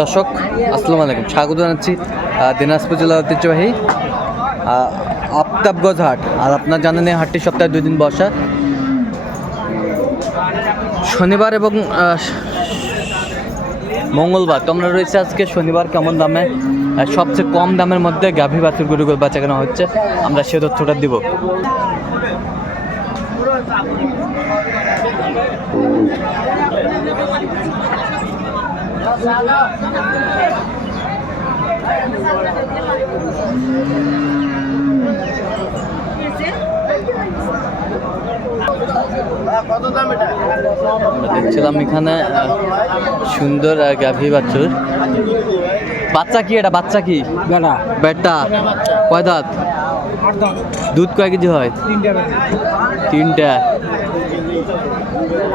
দর্শক, আসসালামু আলাইকুম। স্বাগত জানাচ্ছি দিনাজপুর জেলার ঐতিহ্যবাহী আফতাবগঞ্জ হাট। আর আপনার জানেন এই হাটটি সপ্তাহে দুই দিন বসা। শনিবার এবং মঙ্গলবার। তোমরা রয়েছে আজকে শনিবার কেমন দামে সবচেয়ে কম দামের মধ্যে গাভী বাছুর গরু বেচা কেনা হচ্ছে। আমরা সে তথ্যটা দিব। দেখছিলাম এখানে সুন্দর গাভী বাছুর। বাচ্চা কি এটা? বাচ্চা কি? বেটা। বেটা। কয় দাঁত? দুধ কয় কেজি হয়? তিনটা।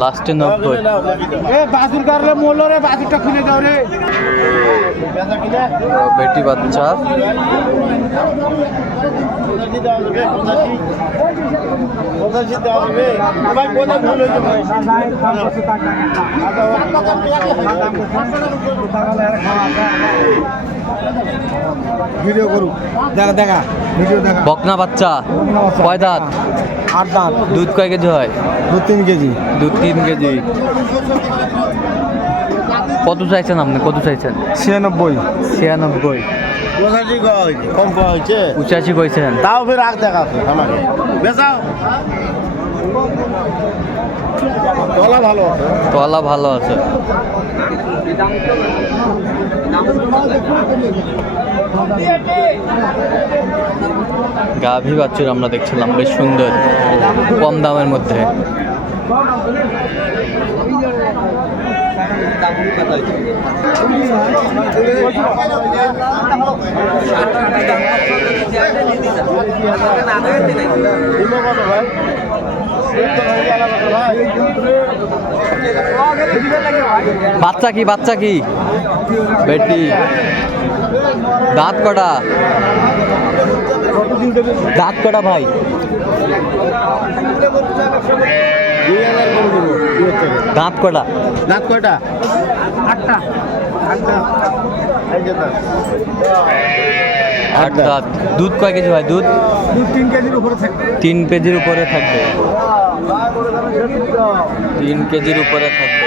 লাস্টে নব্বই। এ বাসুর কারলে মোলো রে বাসুরটা খুলে দাও রে। বেটি বাচ্চা। ভিডিও করুক। দেখা দেখা। ভিডিও দেখা। বকনা বাচ্চা কয় দাঁত? আট দাঁত। দুধ কয় কেজি হয়? দু তিন কেজি। দু তিন কেজি। কত চাইছেন আপনি? কত চাইছেন? ছিয়ানব্বই। ছিয়ানব্বই। কম পাওয়া হয়েছে পঁচাশি কইছেন তাও ফের আগ দেখাচ্ছে আমাকে বেচাও। তলা ভালো আছে। তলা ভালো আছে। গাভী বাছুর আমরা দেখছিলাম বেশ সুন্দর। কম দামের মধ্যে। বাচ্চা কি বাচ্চা কি? বেটি। দাঁত কটা? দাঁত কটা ভাই? দাঁত কটা দাঁত কয়টা? আটটা। আট দাঁত। দুধ কয় কেজি হয়? দুধ? তিন কেজির উপরে থাকবে। তিন কেজির উপরে থাকবে। তিন কেজির উপরে থাকবে।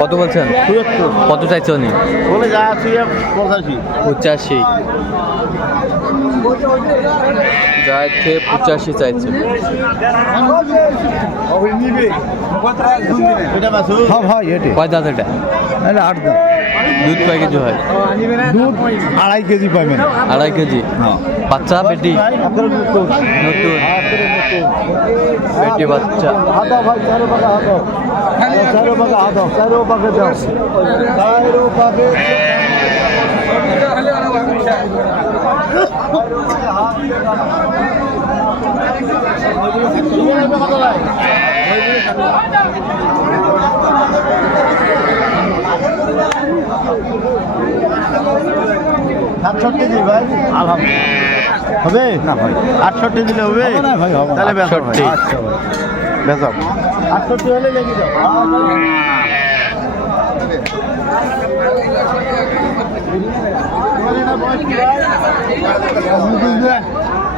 কত বলছেন? কত চাইছে উনি? বলে যা তুই পঁচাশি। পঁচাশি। যাইছে পঁচাশি চাইছে। হ্যাঁ কয় দাঁত এটা? আট দাঁত। দুধ কয় কেজি হয়? দুধ আড়াই কেজি পাইবেন আড়াই কেজি। বাচ্চা বেটি? নতুন। বেটি বাচ্চা। হাতা ভাই চারো পাকা হাতো চারো পাকা হাতো চারো পাকে দাও চারো পাকে সাতষট্টি ভাই। আলহামদুলিল্লাহ। হবে? না ভাই। আটষট্টি দিলে হবে? না ভাই, হবে তাহলে বেচো ভাই। 68 আচ্ছা ভাই বেচো। আটষট্টি হলে লেগে যাও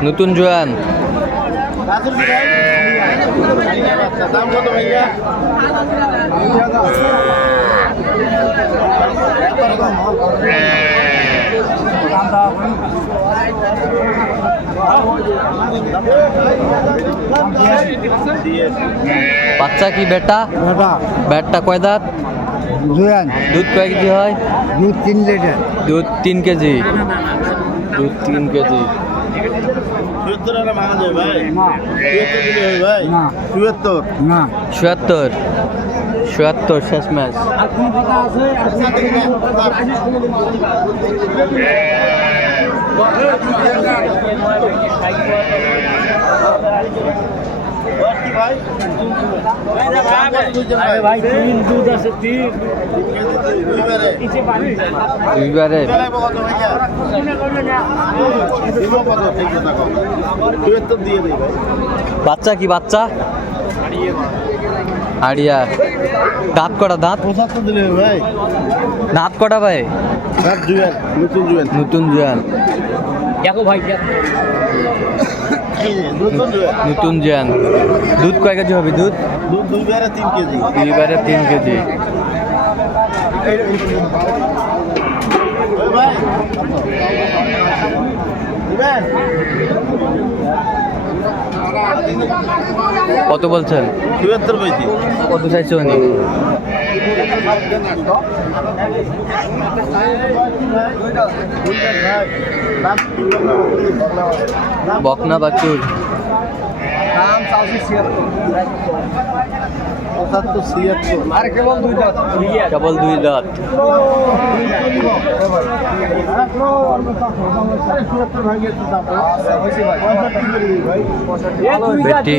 নতুন জোয়ান। দাম কত ভাইয়া বাচ্চা কি বেটা? বেটা। ব্যাটটা কয় দাঁত? দুধ কয় কেজি হয়? দুধ তিন লিটার। দুধ তিন কেজি। দুধ তিন কেজি। চুয়াত্তর ভাই চুয়াত্তর দিলে হয় ভাই চুয়াত্তর না চুয়াত্তর চুয়াত্তর শেষ ম্যাচ আর দুইবারে। ভাই বাচ্চা কি বাচ্চা? আড়িয়া। দাঁত কটা দাঁত? ভাই দাঁত কটা ভাই? নতুন জুয়েন নতুন জোয়ান এই যে, নতুন জ্যান দুধ কয় কেজি হবে দুধ? দুই বারে তিন কেজি। দুইবারে তিন কেজি। কত বলছেন? কত চাইছো উনি? বকনা দাঁত। কেবল দুই দাঁত। বেটি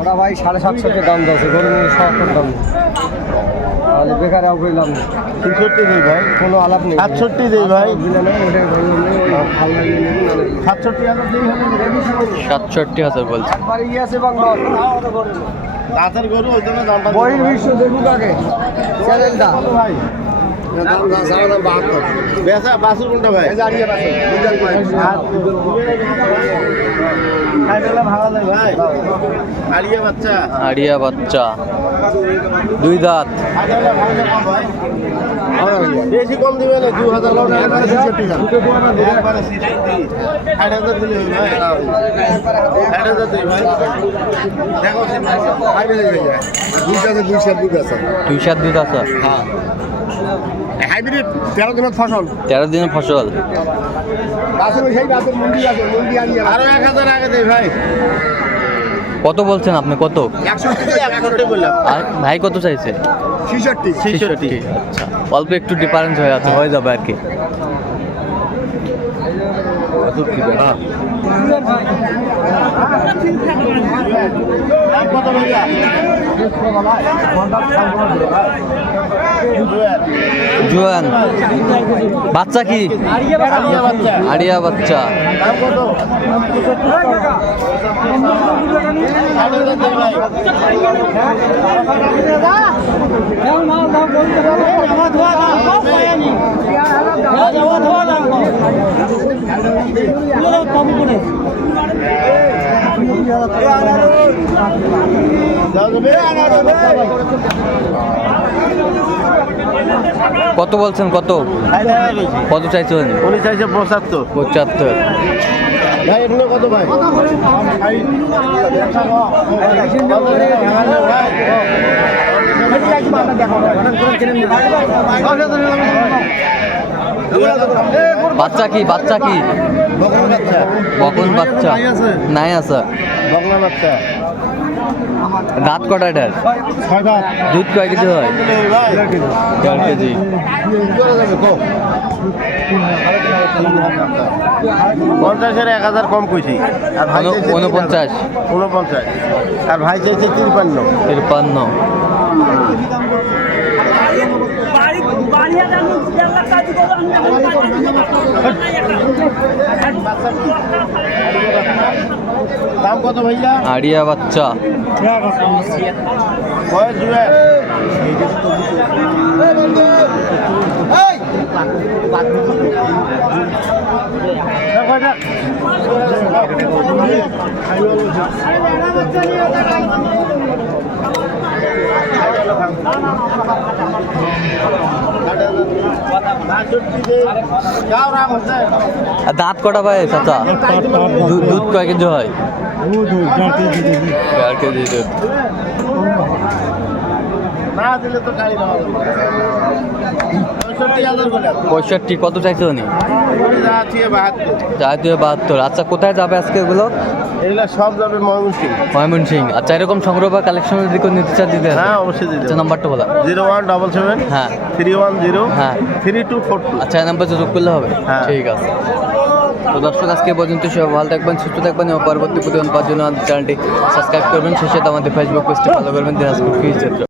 ওরা ভাই সাড়ে সাতশোতে দাম দিয়েছে গরু সত্তর দাম তাহলে বেকারে উঠলাম ছেষট্টি দিই ভাই কোনো আলাপ নেই সাতষট্টি দিই ভাই। সাতষট্টি হাজার সাতষট্টি হাজার বলছে দাঁতের গরু ওই জন্য দামটা বহির বিশ্ব দেখুক আগে। চ্যালেঞ্জটা ভাই। বেচা বাসুর কোনটা ভাই আড়িয়া বাচ্চা। দুই দাঁত। বেশি কম দিবে না দু হাজার দিই দুইশো দুধ আছে। দুই সাত দুধ আছে। হাইব্রিড তেরো দিনের ফসল। তেরো দিনের ফসল। আরও এক হাজার আগে ভাই। কত বলছেন আপনি কত? ভাই কত চাইছে? ছিষট্টি। ছেষট্টি। আচ্ছা অল্প একটু ডিফারেন্স হয়ে আছে হয়ে যাবে আর কি। কত ভাইয়া জুয়ান। বাচ্চা কি? আড়িয়া বাচ্চা। দাম কত বলছেন কত? কত চাইছেন? উনি চাইছে পঁচাত্তর। পঁচাত্তর। ভাই এগুলো কত ভাই? বাচ্চা কি বাচ্চা কি? বকন বাচ্চা। নাই আছে। বকনা বাচ্চা। দাঁত কটা এটার দুধ কয় কেজি হয়? চার কেজি। পঞ্চাশের এক হাজার কম কইছি। আর ভাই উনপঞ্চাশ। উনপঞ্চাশ। আর ভাই চাইছে তিরপান্ন। তিরপান্ন। দাম কত ভাইয়া? আড়িয়া বাচ্চা। বয়স কয়টা দাঁত কটা ভাই? চাচা দুধ কয় কেজি হয়? কেজি দুধ। না দিলে তো গাড়ি পঁয়ষট্টি কত চাইছে উনি? যা আছে বাহাত্তর। আচ্ছা কোথায় যাবে আজকে এগুলো? এগুলো সব যাবে ময়মনসিং ময়মনসিং আচ্ছা এরকম সংগ্রহ বা কালেকশন যদি কেউ নিতে চান দিতে হ্যাঁ অবশ্যই দিতে আচ্ছা নাম্বারটা বলা। জিরো ওয়ান ডবল সেভেন হ্যাঁ। থ্রি ওয়ান জিরো হ্যাঁ। Three two four two. আচ্ছা এই নাম্বার যোগ করলে হবে? হ্যাঁ। ঠিক আছে। তো দর্শক আজকে পর্যন্ত সব ভালো থাকবেন সুস্থ থাকবেন এবং পরবর্তী পাওয়ার জন্য আমাদের চ্যানেলটি সাবস্ক্রাইব করবেন। সাথে আমাদের ফেসবুক পেজটি ফলো করবেন দিনাজপুর